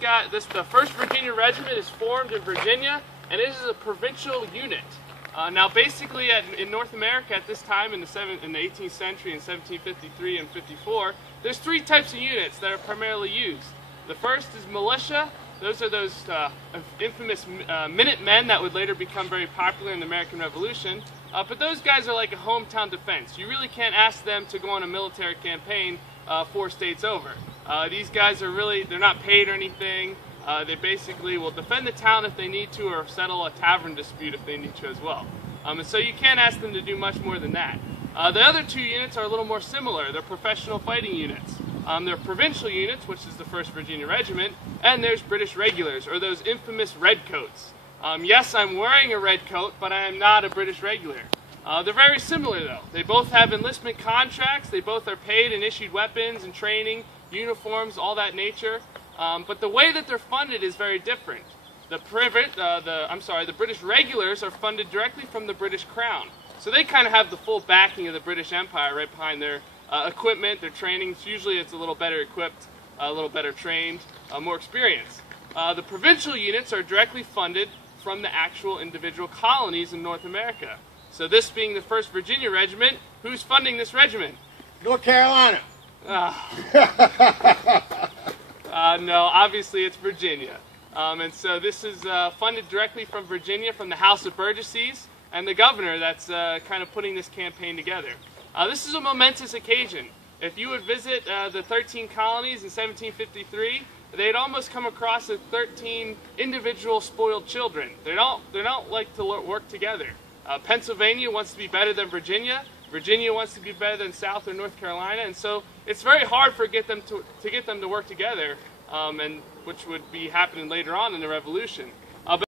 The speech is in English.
The 1st Virginia Regiment is formed in Virginia, and it is a provincial unit. Now, basically, in North America at this time, in the 18th century, in 1753 and 54, there's 3 types of units that are primarily used. The first is militia. Those are those infamous Minutemen that would later become very popular in the American Revolution. But those guys are like a hometown defense. You really can't ask them to go on a military campaign 4 states over. These guys are they're not paid or anything. They basically will defend the town if they need to, or settle a tavern dispute if they need to as well. And so you can't ask them to do much more than that. The other 2 units are a little more similar. They're professional fighting units. They're provincial units, which is the 1st Virginia Regiment, and there's British Regulars, or those infamous redcoats. Yes, I'm wearing a red coat, but I am not a British Regular. They're very similar, though. They both have enlistment contracts. They both are paid and issued weapons and training, uniforms, all that nature. But the way that they're funded is very different. The British Regulars are funded directly from the British Crown. So they kind of have the full backing of the British Empire right behind their equipment, their training. Usually it's a little better equipped, a little better trained, more experienced. The provincial units are directly funded from the actual individual colonies in North America. So this being the 1st Virginia Regiment, who's funding this regiment? North Carolina. No, obviously it's Virginia. And so this is funded directly from Virginia, from the House of Burgesses, and the governor that's kind of putting this campaign together. This is a momentous occasion. If you would visit the 13 colonies in 1753, they'd almost come across as 13 individual spoiled children. They don't like to work together. Pennsylvania wants to be better than Virginia. Virginia wants to be better than South or North Carolina, and so it's very hard to get them to work together, and which would be happening later on in the Revolution.